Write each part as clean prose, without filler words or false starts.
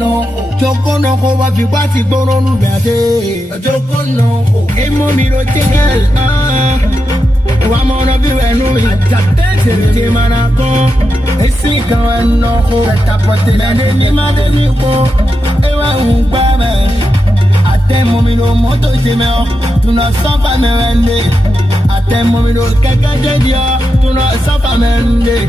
Chokono wa fi kwati gboro nu biate. Chokono emo mi ro tingel wa mo no bi wenu ajate te manako esi kan no ko tapote me ni ma de ni ko e wa ungba me atemo mi no moto je me tu no safa me wende atemo mi no keke je dia tu no safa me wende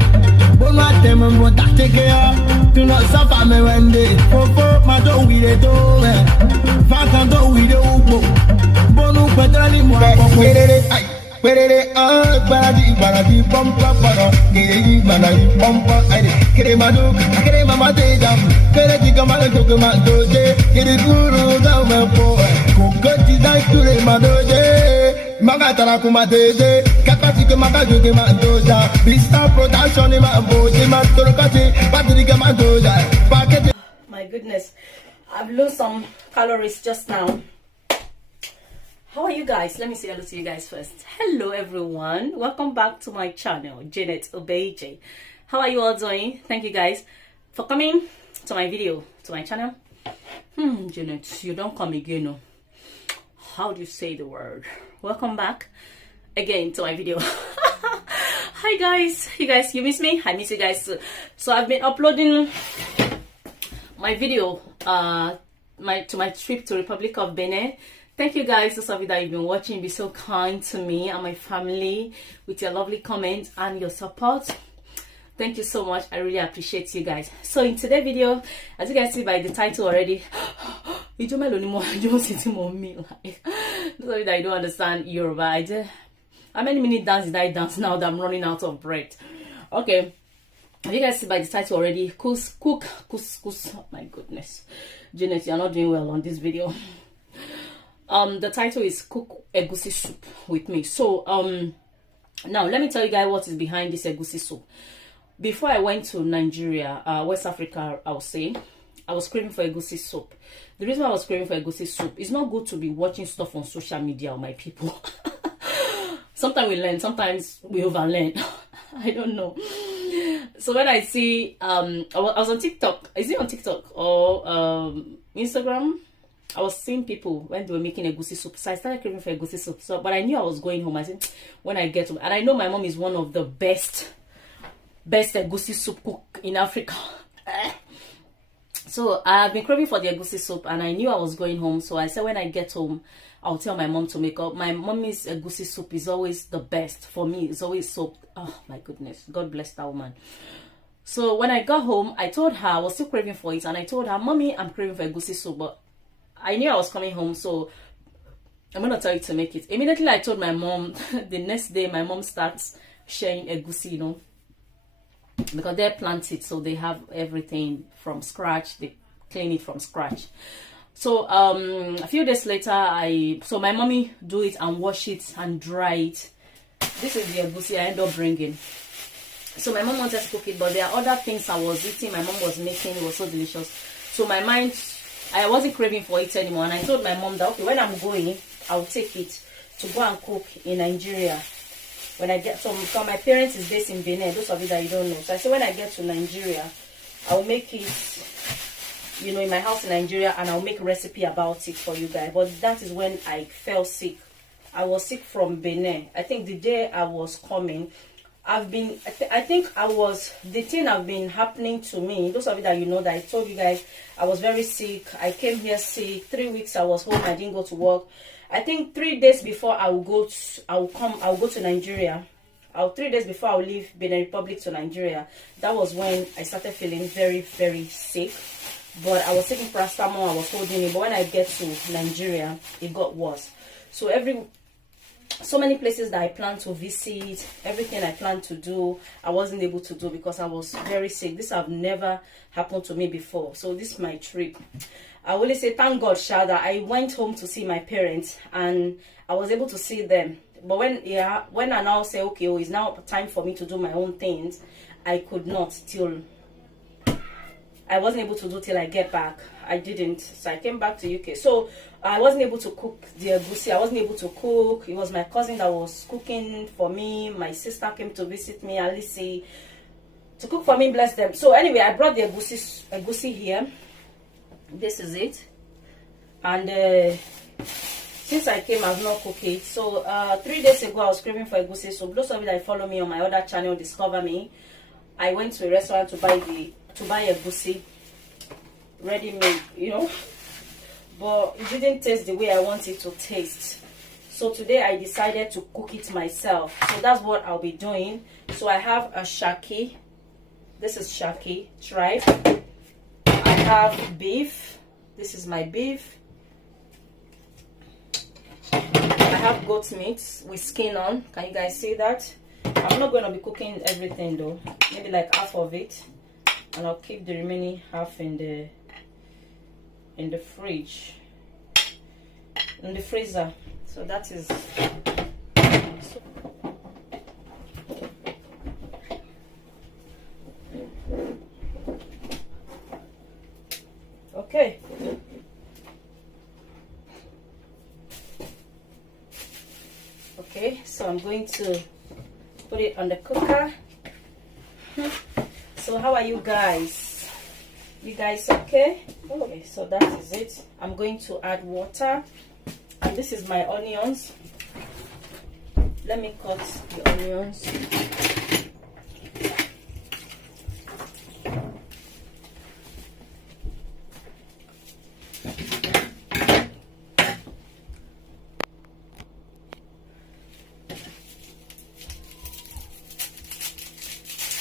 bono atemo mo tateke ya tu no safa me wende fofo ma do wi de to me fa kan do wi de ugbo bonu petroli mo akoko ai perere baradi pompa paro gere baradi pompa ai kere mama de jam kere di kamala to kema doje kere guru ga me po ko gati dai kure madoje maga tara kuma de kapati ke maga joge ma doja bista production ma boje ma torokati patri ke ma doja packet. My goodness, I've lost some calories just now. How are you guys? Let me say hello to you guys first. Hello everyone, welcome back to my channel, Janet Obeije. How are you all doing? Thank you guys for coming to my video, to my channel. Janet, you don't come again, no? How do you say the word? Welcome back again to my video. Hi guys, you miss me? I miss you guys too. So I've been uploading my video to my trip to Republic of Benin. Thank you guys, those of you that you've been watching, be so kind to me and my family with your lovely comments and your support. Thank you so much. I really appreciate you guys. So in today's video, as you guys see by the title already, those of you that you don't understand Yoruba, how many minutes dance did I dance now that I'm running out of breath? Okay, as you guys see by the title already, cook. Oh my goodness, Janet, you're not doing well on this video. The title is Cook Egusi Soup with me. So now let me tell you guys what is behind this Egusi soup. Before I went to Nigeria, West Africa, I would say, I was craving for Egusi soup. The reason I was craving for Egusi soup, it's not good to be watching stuff on social media, my people. Sometimes we learn, sometimes we overlearn. I don't know. So when I see, I was on TikTok. Is it on TikTok or Instagram? I was seeing people when they were making Egusi soup. So I started craving for Egusi soup. So, but I knew I was going home. I said, when I get home. And I know my mom is one of the best Egusi soup cook in Africa. So I've been craving for the Egusi soup. And I knew I was going home. So I said, when I get home, I'll tell my mom to make up. My mommy's Egusi soup is always the best. For me, it's always soap. Oh, my goodness. God bless that woman. So when I got home, I told her, I was still craving for it. And I told her, Mommy, I'm craving for Egusi soup. But I knew I was coming home, so I'm gonna tell you to make it. Immediately I told my mom. The next day my mom starts sharing Egusi, you know, because they plant it, so they have everything from scratch. They clean it from scratch. So a few days later, so my mommy do it and wash it and dry it. This is the Egusi I end up bringing. So my mom wanted to cook it, but there are other things I was eating. My mom was making. It was so delicious. So my mind, I wasn't craving for it anymore, and I told my mom that, okay, when I'm going, I'll take it to go and cook in Nigeria. When I get to, because my parents is based in Benin, those of you that you don't know. So I said, when I get to Nigeria, I'll make it, you know, in my house in Nigeria, and I'll make a recipe about it for you guys. But that is when I fell sick. I was sick from Benin. I think the day I was coming, I think the thing have been happening to me. Those of you that you know, that I told you guys, I was very sick. I came here sick. 3 weeks I was home. I didn't go to work. I think 3 days before I'll go to Nigeria. 3 days before I'll leave Benin Republic to Nigeria. That was when I started feeling very, very sick. But I was taking paracetamol. I was holding it. But when I get to Nigeria, it got worse. So many places that I planned to visit, everything I planned to do, I wasn't able to do because I was very sick. This have never happened to me before. So this is my trip. I will say thank God, Shada. I went home to see my parents and I was able to see them. But when I now say, okay, it's now time for me to do my own things, I could not till I wasn't able to do till I get back. I didn't. So I came back to UK. So I wasn't able to cook the egusi. I wasn't able to cook. It was my cousin that was cooking for me. My sister came to visit me, Alice, to cook for me, bless them. So anyway, I brought the egusi here. This is it. And since I came, I've not cooked it. So 3 days ago, I was craving for egusi soup. Those of you that follow me on my other channel discover me. I went to a restaurant to buy egusi ready made, you know, but it didn't taste the way I want it to taste. So today I decided to cook it myself. So that's what I'll be doing. So I have a shaki. This is shaki tripe. I have beef. This is my beef. I have goat meat with skin on. Can you guys see that? I'm not going to be cooking everything though. Maybe like half of it, and I'll keep the remaining half in the fridge, in the freezer. So that is okay. Okay, so I'm going to put it on the cooker. So how are you guys? You guys okay? Okay, so that is it. I'm going to add water, and this is my onions. Let me cut the onions.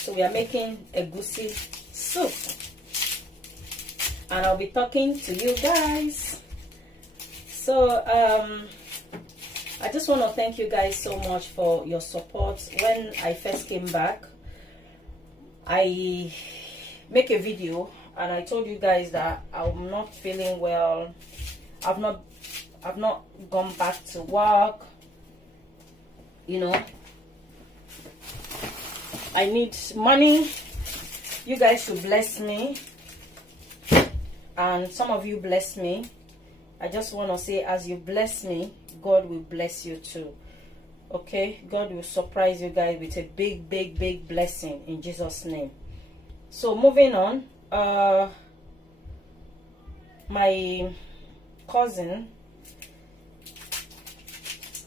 So we are making egusi soup, and I'll be talking to you guys. So I just want to thank you guys so much for your support. When I first came back, I make a video and I told you guys that I'm not feeling well. I've not gone back to work, you know. I need money. You guys should bless me, and some of you bless me. I just want to say, as you bless me, God will bless you too. Okay, God will surprise you guys with a big blessing in Jesus' name. So moving on, my cousin,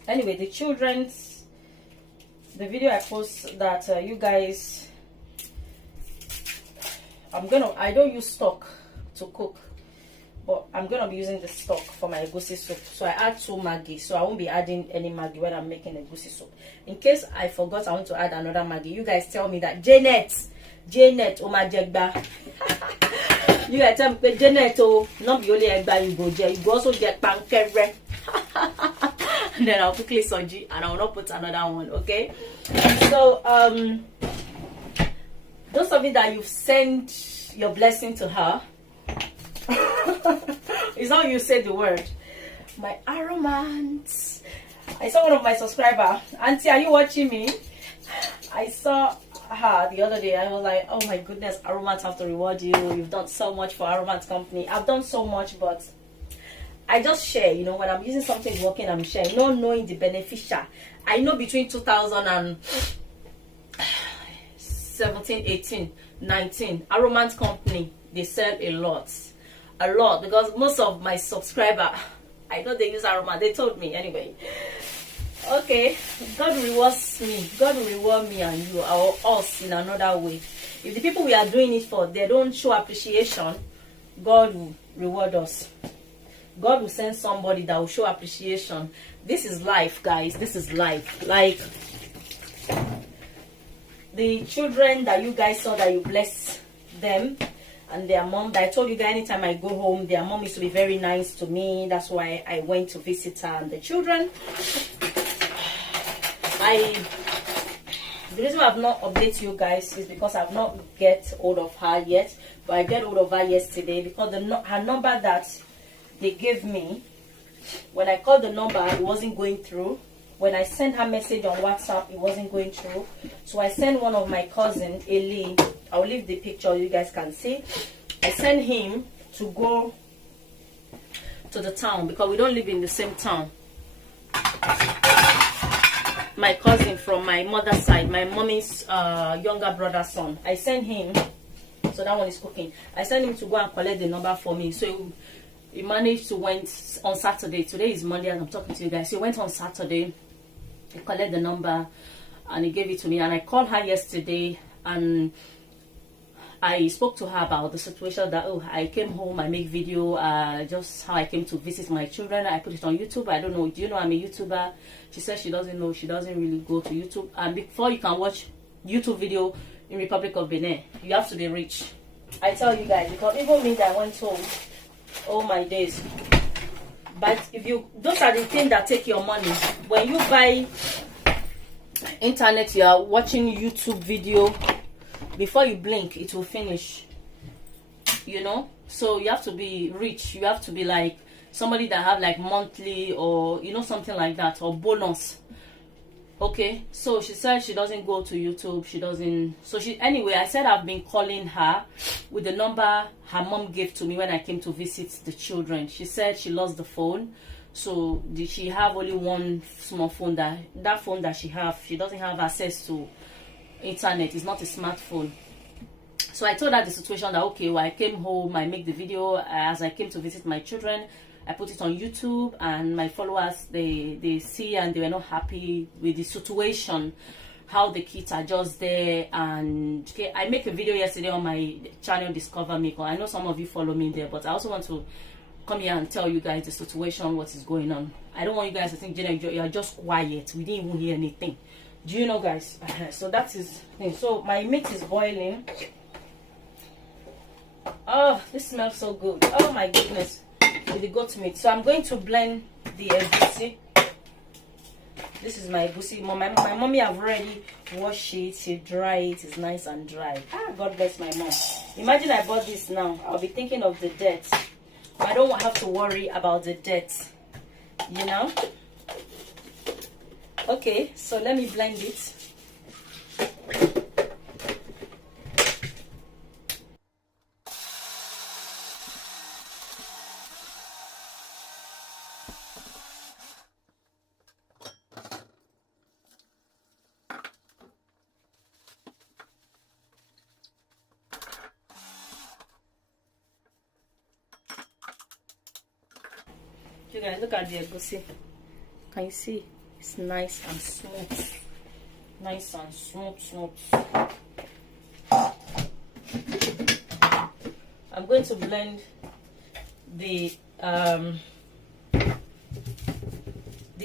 anyway, the children's, the video I post that you guys, I don't use stock to cook, but I'm gonna be using the stock for my egusi soup. So I add 2 Maggi, so I won't be adding any Maggi when I'm making egusi soup. In case I forgot, I want to add another Maggi. You guys tell me that Janet, Omajegba. You guys tell me Janet, oh, not be only egba you go also get pankere. And then I'll quickly soji, and I will not put another one. Okay. So those of you that you've sent your blessing to her. It's how you say the word. My aromance. I saw one of my subscribers. Auntie, are you watching me? I saw her the other day. I was like, oh my goodness, Aromance have to reward you. You've done so much for Aromance company. I've done so much, but I just share, you know, when I'm using something working, I'm sharing, not knowing the beneficial. I know between 2017, 18, 19, Aromance company, they sell a lot, because most of my subscribers, I know they use Aromance. They told me anyway. Okay, God rewards me. God will reward me and you, or us, in another way. If the people we are doing it for, they don't show appreciation, God will reward us. God will send somebody that will show appreciation. This is life, guys. This is life. Like the children that you guys saw, that you bless them and their mom, that I told you guys, anytime I go home, their mom used to be very nice to me. That's why I went to visit her and the children. The reason why I've not updated you guys is because I've not get hold of her yet, but I get hold of her yesterday, because her number that they gave me, when I called the number, it wasn't going through. When I sent her message on WhatsApp, it wasn't going through. So I sent one of my cousins, Eli. I'll leave the picture, you guys can see. I sent him to go to the town, because we don't live in the same town. My cousin from my mother's side, my mommy's younger brother's son, I sent him So that one is cooking. I sent him to go and collect the number for me. So he managed to went on Saturday. Today is Monday and I'm talking to you guys. He went on Saturday, he collected the number and he gave it to me. And I called her yesterday and I spoke to her about the situation that, oh, I came home, I make video, just how I came to visit my children. I put it on YouTube. I don't know, do you know I'm a YouTuber? She says she doesn't know, she doesn't really go to YouTube. And before you can watch YouTube video in Republic of Benin, you have to be rich. I tell you guys, because even me that went home, oh my days. But if you, those are the things that take your money. When you buy internet, you are watching YouTube video, before you blink it will finish, you know. So you have to be rich, you have to be like somebody that have like monthly or you know something like that, or bonus. Okay, so she said she doesn't go to YouTube, she doesn't. So she, anyway, I said I've been calling her with the number her mom gave to me when I came to visit the children. She said she lost the phone. So did she have only one small phone, that phone that she have, she doesn't have access to internet, is not a smartphone. So I told her the situation, that okay, well, I came home, I make the video as I came to visit my children, I put it on YouTube, and my followers, they see and they were not happy with the situation, how the kids are just there. And okay, I make a video yesterday on my channel Discover Me. I know some of you follow me there, but I also want to come here and tell you guys the situation, what is going on. I don't want you guys to think, Jenna, you're just quiet, we didn't even hear anything. Do you know, guys? So that is thing. So my meat is boiling. Oh, this smells so good. Oh my goodness, with the goat meat. So I'm going to blend the egusi. This is my egusi. My mommy have already washed it, she dry it, it's nice and dry. God bless my mom. Imagine I bought this now, I'll be thinking of the dirt. I don't have to worry about the dirt, you know. Okay, so let me blend it. You guys, look at the egusi. Can you see? It's nice and smooth. Nice and smooth. I'm going to blend the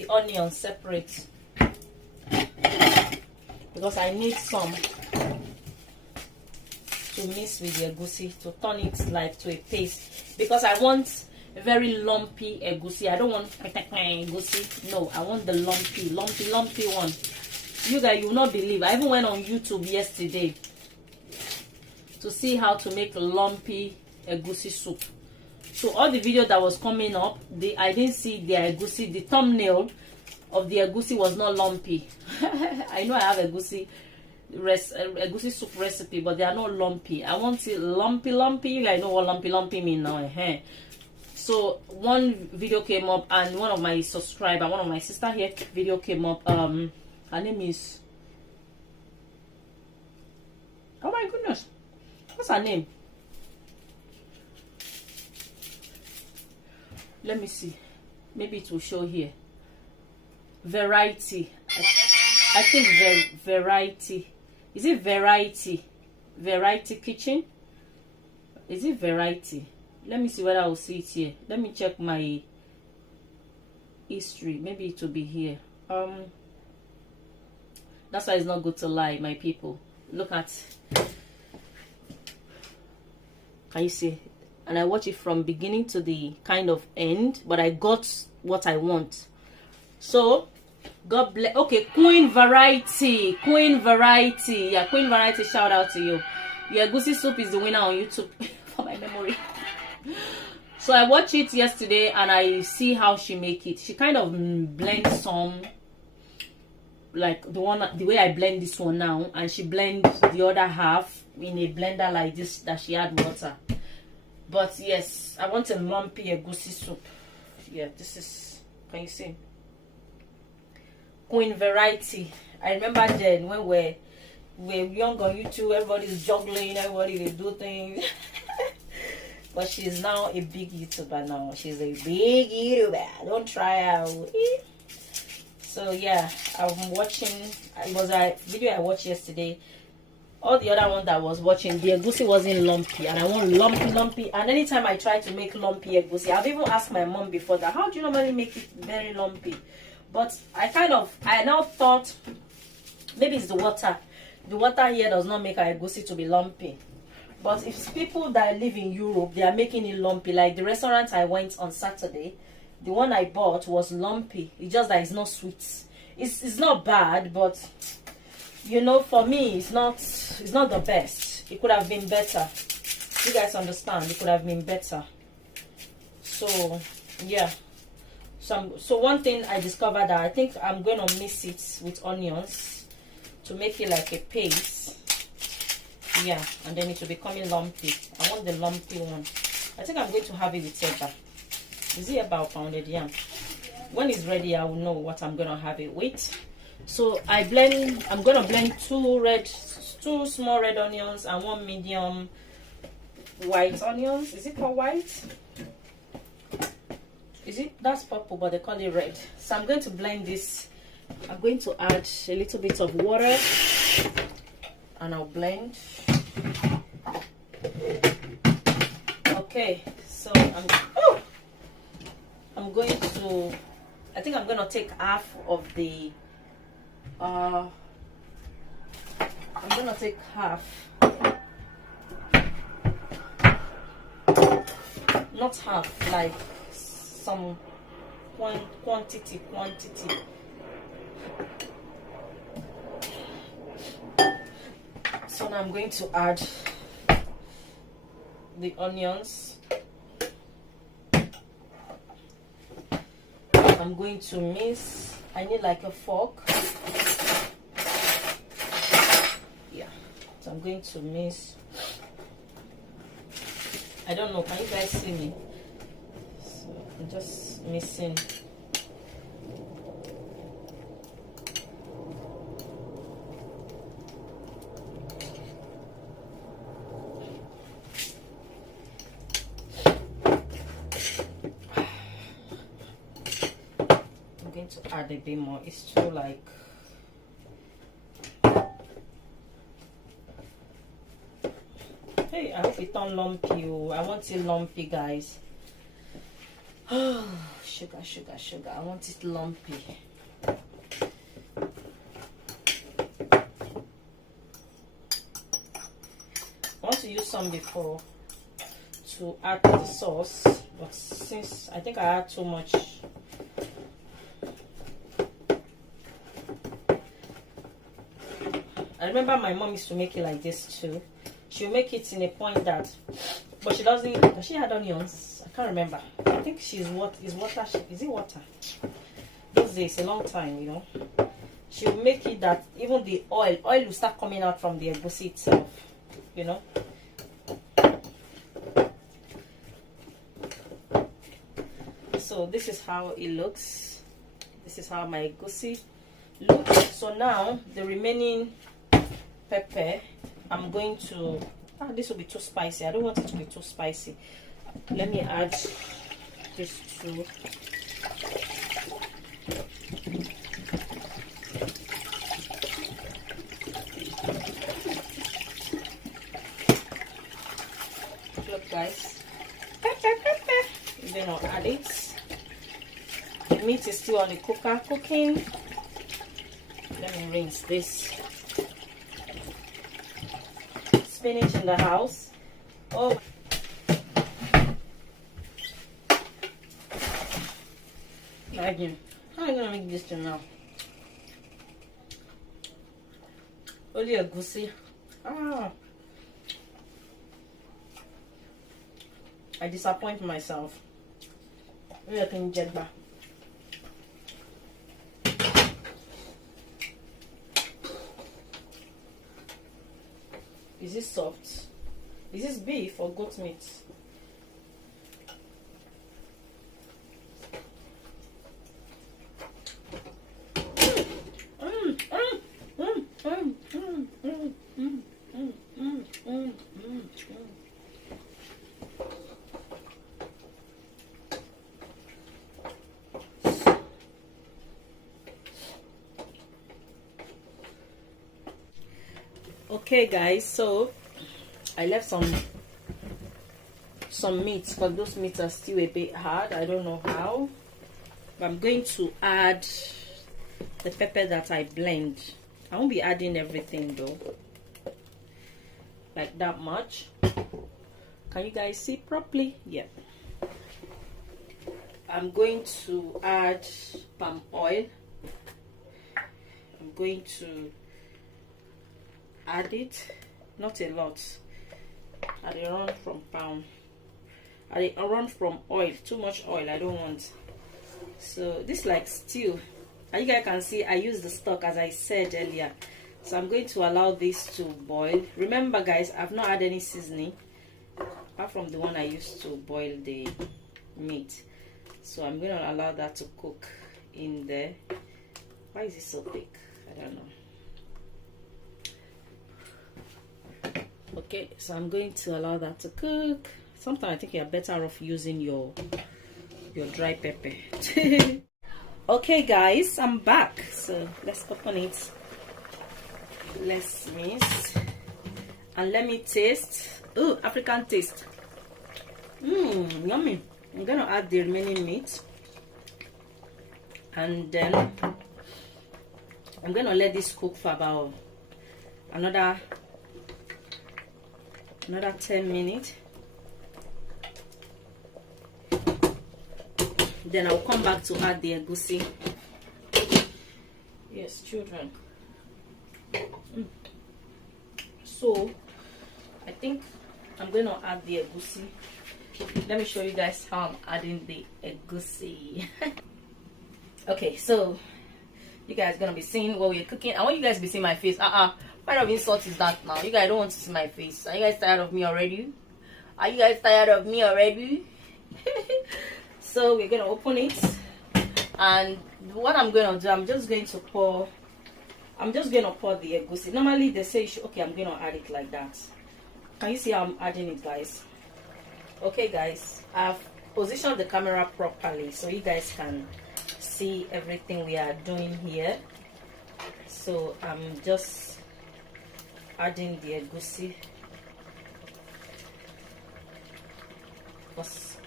onion separate, because I need some to mix with the egusi, to turn it like to a paste, because I want a very lumpy egusi. I don't want egusi. No, I want the lumpy one. You guys, you will not believe, I even went on YouTube yesterday to see how to make a lumpy egusi soup. So all the video that was coming up, I didn't see the egusi. The thumbnail of the egusi was not lumpy. I know I have egusi soup recipe, but they are not lumpy. I want it lumpy. You guys know what lumpy mean now. So one video came up, and one of my subscriber, one of my sister here video came up. Her name is, oh my goodness, what's her name? Let me see, maybe it will show here. Variety, I think variety. Is it variety kitchen? Is it variety? Let me see whether I will see it here. Let me check my history. Maybe it will be here. That's why it's not good to lie, my people. Look at, can you see? And I watch it from beginning to the kind of end, but I got what I want. So God bless. Okay, Queen Variety. Yeah, Queen Variety, shout out to you. Your egusi soup is the winner on YouTube for my memory. So I watched it yesterday and I see how she make it. She kind of blends some, like the way I blend this one now, and she blends the other half in a blender like this, that she add water. But yes, I want a lumpy egusi soup. Yeah, this is, can you see? Queen Variety. I remember then when we're young on YouTube, everybody's juggling, everybody they do things. But she's now a big YouTuber now. She's a big YouTuber. Don't try out. So yeah, I'm watching. It was a video I watched yesterday. All the other one that I was watching, the egusi wasn't lumpy, and I want lumpy. And anytime I try to make lumpy egusi, I've even asked my mom before that, how do you normally make it very lumpy? But I now thought maybe it's the water. The water here does not make our egusi to be lumpy. But if people that live in Europe, they are making it lumpy. Like the restaurant I went on Saturday, the one I bought was lumpy. It's just that it's not sweet. It's not bad, but you know, for me, it's not the best. It could have been better. You guys understand? It could have been better. So yeah. So one thing I discovered that I think I'm going to mix it with onions to make it like a paste. Yeah, and then it will be coming lumpy. I want the lumpy one. I think I'm going to have it with eba. Is it eba or pounded yam? When it's ready, I will know what I'm going to have it with. So I'm going to blend two small red onions and one medium white onions. Is it called white? That's purple, but they call it red. So I'm going to blend this. I'm going to add a little bit of water and I'll blend. Okay, so I'm going to, I think I'm going to take half of the I'm going to take half, not half, like some quantity. So now I'm going to add the onions. I'm going to mix. I need like a fork. Yeah. So I'm going to mix. I don't know. Can you guys see me? So I'm just mixing. To add a bit more. It's too like hey, I hope it don't lumpy. I want it lumpy, guys. Oh, sugar. I want it lumpy. I want to use some before to add the sauce, but since I think I add too much, I remember my mom used to make it like this too. She'll make it in a point that, but she doesn't. Does she add onions? I can't remember. I think is it water? Those days, a long time, you know. She'll make it that even the oil will start coming out from the egusi itself, you know. So this is how it looks. This is how my egusi looks. So now the remaining pepper, I'm going to, this will be too spicy. I don't want it to be too spicy. Let me add this too. Look, guys, then I'll add it. The meat is still on the cooker cooking. Let me rinse this. Spinach in the house. Oh, imagine how am I gonna make this thing now? Only egusi. I disappoint myself. Maybe I can get back. Is this soft? Is this beef or goat meat? Okay guys, so I left some meat, but those meats are still a bit hard. I don't know how, but I'm going to add the pepper that I blend. I won't be adding everything though, like that much. Can you guys see properly? Yeah. I'm going to add palm oil. I'm going to add it, not a lot. I run from palm. I run from oil. Too much oil I don't want. So this like stew. As you guys can see, I use the stock as I said earlier. So I'm going to allow this to boil. Remember guys, I've not had any seasoning apart from the one I used to boil the meat. So I'm going to allow that to cook in there. Why is it so thick? I don't know. Okay, so I'm going to allow that to cook. Sometimes I think you're better off using your dry pepper. Okay guys, I'm back. So let's open it. Let's mix and let me taste. Oh, African taste. Yummy. I'm gonna add the remaining meat, and then I'm gonna let this cook for about another 10 minutes. Then I'll come back to add the egusi. Yes, children. So I think I'm going to add the egusi. Let me show you guys how I'm adding the egusi. Okay, so you guys are going to be seeing what we're cooking. I want you guys to be seeing my face. What kind of insult is that now? You guys don't want to see my face. Are you guys tired of me already? Are you guys tired of me already? So we're going to open it, and what I'm going to do, I'm just going to pour the egusi. Normally they say, okay, I'm going to add it like that. Can you see how I'm adding it, guys? Okay guys, I've positioned the camera properly so you guys can see everything we are doing here. So I'm just adding the egusi.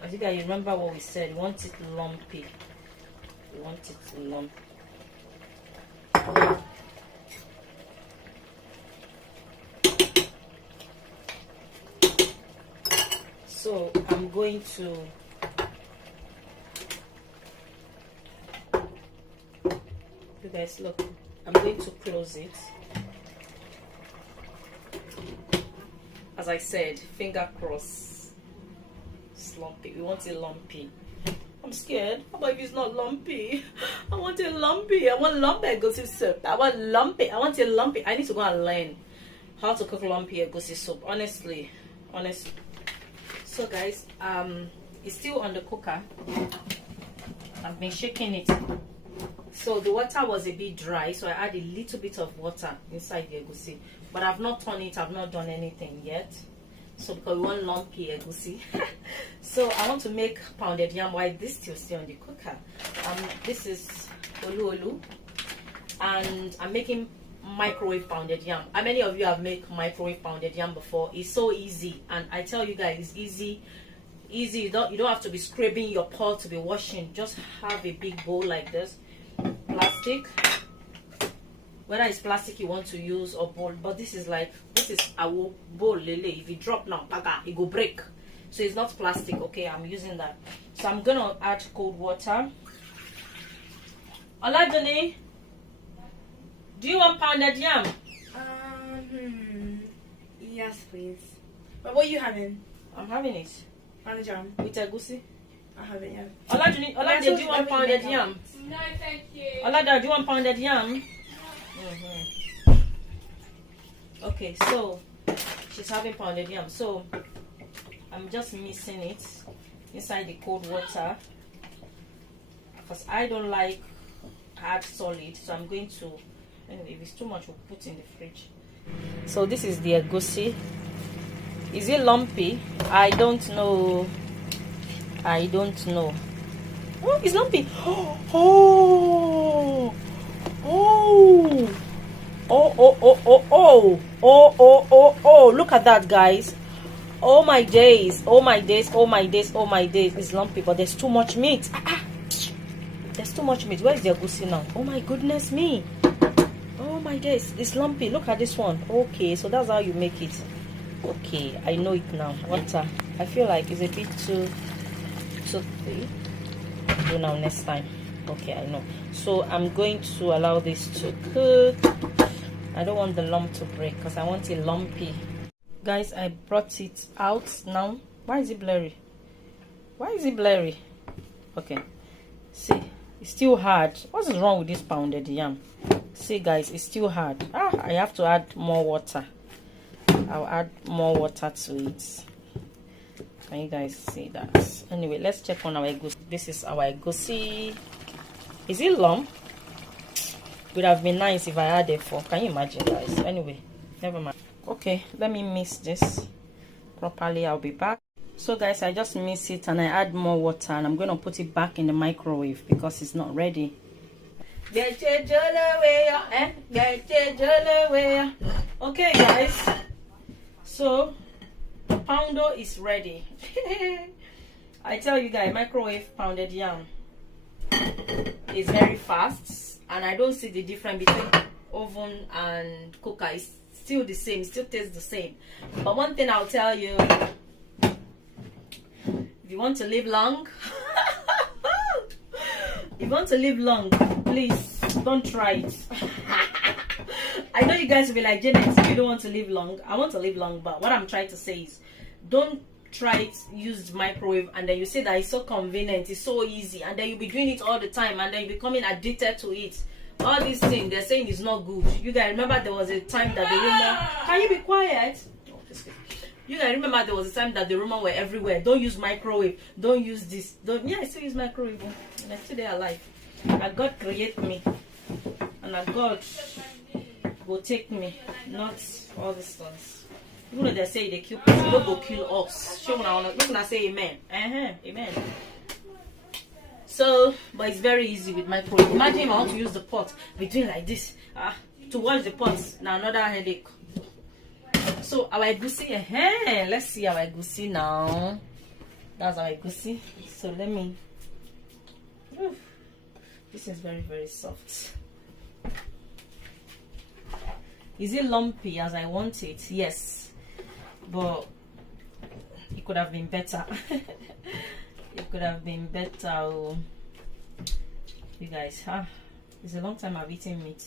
As you guys remember what we said, we want it lumpy. We want it lumpy. So I'm going to you guys look, I'm going to close it. As I said, finger cross. Lumpy. We want it lumpy. I'm scared. How about if it's not lumpy? I want it lumpy. I want lumpy egusi soup. I want lumpy. I want it lumpy. I need to go and learn how to cook lumpy egusi soup. Honestly. So guys, it's still on the cooker. I've been shaking it. So the water was a bit dry, so I add a little bit of water inside the egusi. But I've not turned it. I've not done anything yet. So because we want lumpy egusi. So I want to make pounded yam while this still on the cooker. This is olu, and I'm making microwave pounded yam. How many of you have made microwave pounded yam before? It's so easy, and I tell you guys, it's easy. You don't have to be scrubbing your pot to be washing. Just have a big bowl like this, plastic. Whether it's plastic you want to use or bowl, but this is our bowl lele. If you drop now, it go break. So it's not plastic. Okay, I'm using that. So I'm gonna add cold water. Oladuni, do you want pounded yam? Yes, please. But what are you having? I'm having it. Pounded yam with egusi. I have it, yeah. Oladuni, do you want pounded yam? No, thank you. Olada, do you want pounded yam? Okay, so she's having pounded yam. So I'm just mixing it inside the cold water because I don't like hard solid. So I'm going to, anyway, if it's too much, we'll put in the fridge. So this is the egusi. Is it lumpy? I don't know. Oh, it's lumpy. Oh, oh, oh, oh, oh, oh, oh, oh, oh, look at that, guys. Oh my days, oh my days, oh my days, oh my days. It's lumpy, but there's too much meat. There's too much meat. Where's the egusi now? Oh my goodness me. Oh my days, it's lumpy. Look at this one. Okay, so that's how you make it. Okay, I know it now. Water. I feel like it's a bit too thick. Do now next time. Okay, I know. So I'm going to allow this to cook. I don't want the lump to break because I want it lumpy. Guys, I brought it out now. Why is it blurry? Why is it blurry? Okay, see, it's still hard. What is wrong with this pounded yam? See guys, it's still hard. I have to add more water. I'll add more water to it. Can you guys see that? Anyway, let's check on our egusi. This is our egusi. Is it lump? Would have been nice if I added 4. Can you imagine, guys? Anyway, never mind. Okay, let me mix this properly. I'll be back. So guys, I just mix it and I add more water and I'm going to put it back in the microwave because it's not ready. Okay guys, so the poundo is ready. I tell you guys, microwave pounded yam is very fast and I don't see the difference between oven and cooker. It's still the same, still tastes the same. But one thing I'll tell you, if you want to live long, if you want to live long, please don't try it. I know you guys will be like, Janet, if you don't want to live long, I want to live long, but what I'm trying to say is don't try it, use the microwave, and then you say that it's so convenient, it's so easy, and then you'll be doing it all the time, and then you're becoming addicted to it. All these things they're saying is not good. You guys remember there was a time that the rumor, can you be quiet? You guys remember there was a time that the rumor were everywhere. Don't use microwave, don't use this, don't. Yeah, I still use microwave and I'm still there alive. And God create me, and that God will take me, not all these things. Even though they say they kill people, they don't go kill us. Show now, look when I say amen. Amen. So, but it's very easy with microwave. Imagine if I want to use the pot, be doing like this. To wash the pot, now another headache. So our egusi, let's see our egusi now. That's our egusi. So let me. This is very, very soft. Is it lumpy as I want it? Yes, but it could have been better. It could have been better. You guys, it's a long time I've eaten meat.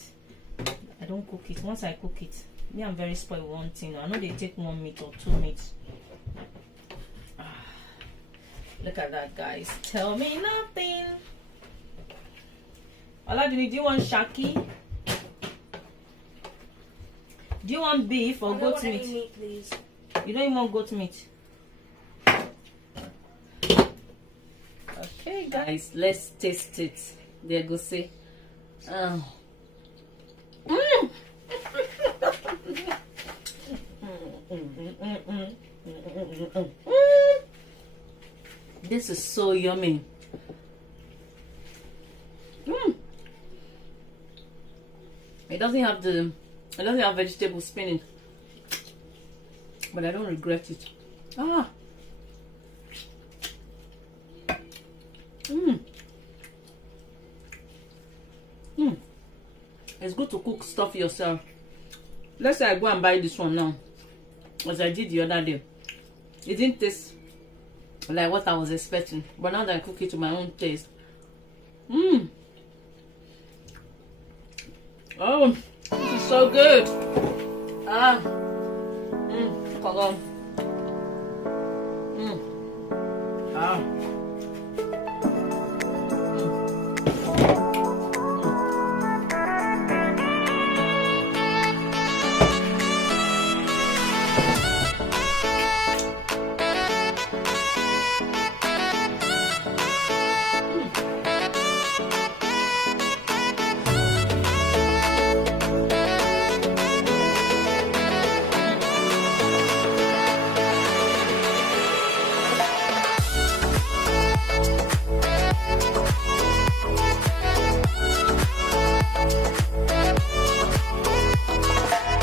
I don't cook it. Once I cook it, me, I'm very spoiled with one thing. I know they take 1 meat or 2 meats. Look at that, guys. Tell me nothing. Oladini, do you want shaki? Do you want beef or goat meat? Any meat, please. You don't even want goat meat. Okay, guys, let's taste it. The egusi. This is so yummy. It doesn't have vegetable spinach, but I don't regret it. It's good to cook stuff yourself. Let's say I go and buy this one now, as I did the other day. It didn't taste like what I was expecting, but now that I cook it to my own taste, oh, this is so good. Come on.